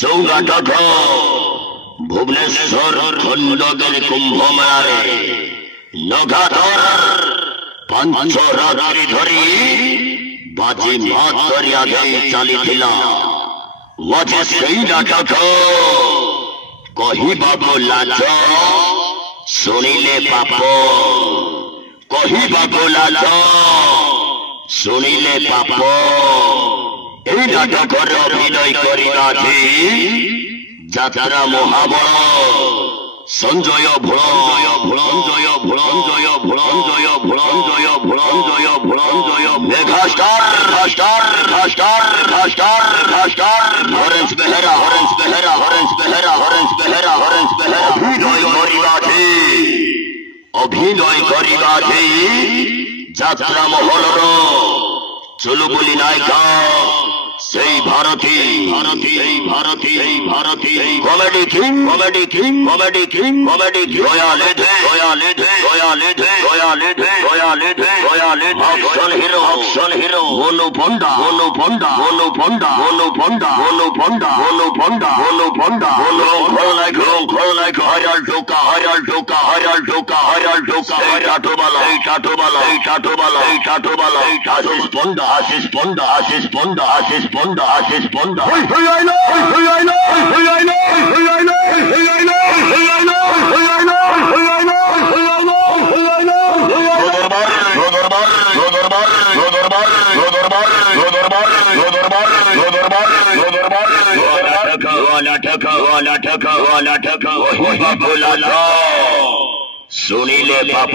जो नाटक भुवनेश्वर खंडगिरी कुंभ मेलारे लगातार 5 रात्रि धरी बाजी मात करिया चली मजे से नाटक कहवाको लाज शुणिले पाप कहवाको लाज शुणिले पाप এই নাটকের অভিনয় করিবাছি যাত্রা মহাবল সঞ্জয় ভূলঞ্জয় ভূলঞ্জয় ভূলঞ্জয় ভূলঞ্জয় ভূলঞ্জয় ভূলঞ্জয় ভূলঞ্জয় megastar star star star star হরেন্স বেহেরা হরেন্স বেহেরা হরেন্স বেহেরা হরেন্স বেহেরা হরেন্স বেহেরা অভিনয় করিবাছি যাত্রা মহলর চুলবুলি নায়িকা সেই Bharati comedy king comedy king comedy king comedy royalty action hero Golu Panda Golu Panda Golu Panda Golu Panda Golu Panda Golu Panda Golu Panda Golu खलनायक हरियाल टोका हरियाल टोका हरियाल टोका हरियाल टोका आशीष पंडा आशीष पंडा आशीष पंडा आशीष पंडा आशीष पंडा सुनीले पाप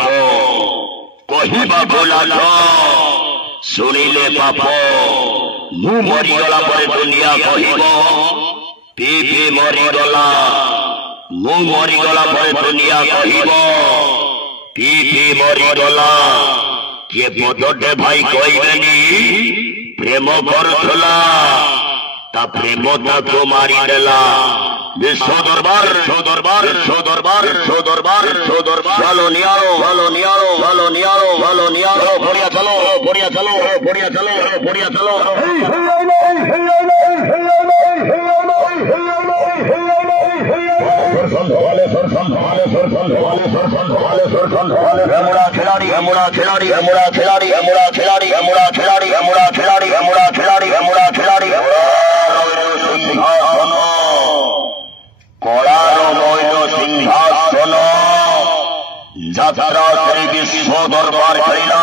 कहवाको लाज शुणिले पाप मु मरीगला पर दुनिया कहब पी पी मरीगला मु मरीगला पर दुनिया कहब पी पी मरीगला किए पदटे भाई कहबेनी प्रेम करुला ता प्रेम ताको मारिदेला विश्व दरबार विश्व दरबार विश्व दरबार विश्व दरबार विश्व दरबार चलो नियारो चलो नियारो चलो नियारो चलो नियारो बढ़िया चलो बढ़िया चलो बढ़िया चलो बढ़िया चलो खिलाड़ी हमुड़ा खिलाड़ी हमुड़ा खिलाड़ी हमुड़ा खिलाड़ी हमुड़ा खिलाड़ी हमुड़ा खिलाड़ी हमुड़ा खिलाड़ी हमुड़ा खिलाड़ी कलार मैल सिंहासन যাত্রা শ্রী বিশ্ব দরবার হইল।